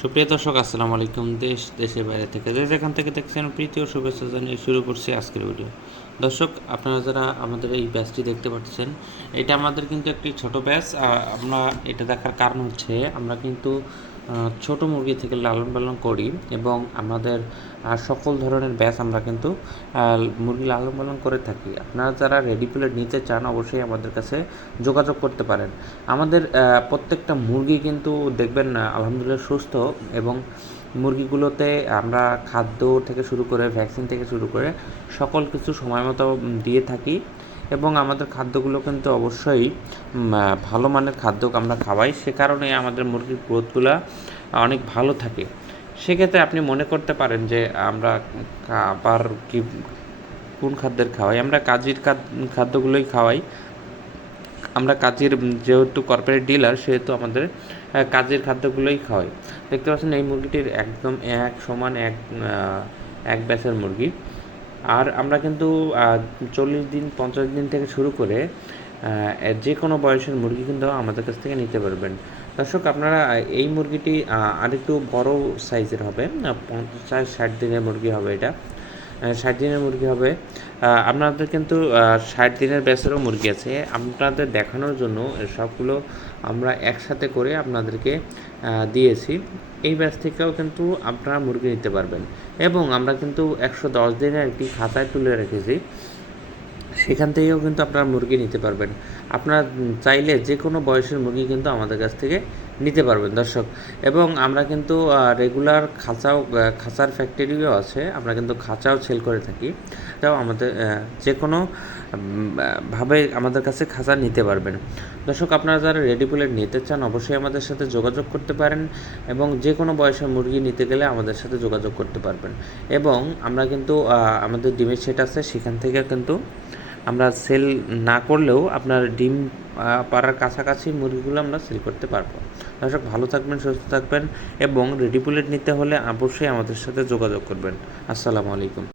সুপ্রিয় দর্শক, আসসালামু আলাইকুম। দেশের বাইরে থেকে যে যেখান থেকে দেখছেন প্রীতি ও শুভেচ্ছা জানিয়ে শুরু করছি আজকের ভিডিও। দর্শক, আপনারা যারা আমাদের এই ব্যাচটি দেখতে পাচ্ছেন, এটা আমাদের কিন্তু একটি ছোট ব্যাচ। আমরা এটা দেখার কারণ হচ্ছে আমরা কিন্তু ছোট মুরগি থেকে লালন পালন করি এবং আমাদের সকল ধরনের ব্যাচ আমরা কিন্তু মুরগি লালন পালন করে থাকি। আপনারা যারা রেডি প্লেট নিতে চান অবশ্যই আমাদের কাছে যোগাযোগ করতে পারেন। আমাদের প্রত্যেকটা মুরগি কিন্তু দেখবেন আলহামদুলিল্লাহ সুস্থ, এবং মুরগিগুলোতে আমরা খাদ্য থেকে শুরু করে ভ্যাকসিন থেকে শুরু করে সকল কিছু সময় মতো দিয়ে থাকি, এবং আমাদের খাদ্যগুলো কিন্তু অবশ্যই ভালো মানের খাদ্য আমরা খাওয়াই। সে কারণে আমাদের মুরগির গ্রোথগুলো অনেক ভালো থাকে। সেক্ষেত্রে আপনি মনে করতে পারেন যে আমরা আবার কি কোন খাদ্যের খাওয়াই, আমরা কাজের খাদ্যগুলোই খাওয়াই। আমরা কাজের যেহেতু কর্পোরেট ডিলার, সেহেতু আমাদের কাজের খাদ্যগুলোই খাওয়াই। দেখতে পাচ্ছেন এই মুরগিটির একদম এক সমান এক ব্যাচের মুরগি। আর আমরা কিন্তু 40 দিন 50 দিন থেকে শুরু করে যে কোনো বয়সের মুরগি কিন্তু আমাদের কাছ থেকে নিতে পারবেন। দর্শক, আপনারা এই মুরগিটি আরেকটু বড় সাইজের হবে, 50-60 দিনের মুরগি হবে। এটা 60 দিনের মুরগি হবে। আপনাদের কিন্তু 60 দিনের ব্যাচেরও মুরগি আছে। আপনাদের দেখানোর জন্য সবগুলো আমরা একসাথে করে আপনাদেরকে দিয়েছি। এই ব্যাচ থেকেও কিন্তু আপনারা মুরগি নিতে পারবেন, এবং আমরা কিন্তু 110 দিনের একটি খাতায় তুলে রেখেছি, সেখান থেকেও কিন্তু আপনারা মুরগি নিতে পারবেন। আপনারা চাইলে যে কোনো বয়সের মুরগি কিন্তু আমাদের কাছ থেকে নিতে পারবেন দর্শক। এবং আমরা কিন্তু রেগুলার খাঁচার ফ্যাক্টরিও আছে, আমরা কিন্তু খাঁচাও সেল করে থাকি। তাও আমাদের যে কোনো ভাবে আমাদের কাছে খাঁচা নিতে পারবেন। দর্শক, আপনারা যারা রেডি প্লেট নিতে চান অবশ্যই আমাদের সাথে যোগাযোগ করতে পারেন, এবং যে কোনো বয়সের মুরগি নিতে গেলে আমাদের সাথে যোগাযোগ করতে পারবেন। এবং আমরা কিন্তু আমাদের ডিমের সেট আছে, সেখান থেকে কিন্তু আমরা সেল না করলেও আপনার ডিম পাড়ার কাছাকাছি মুরগিগুলো আমরা সেল করতে পারবো। দর্শক, ভালো থাকবেন, সুস্থ থাকবেন, এবং রেডি প্লেট নিতে হলে অবশ্যই আমাদের সাথে যোগাযোগ করবেন। আসসালামু আলাইকুম।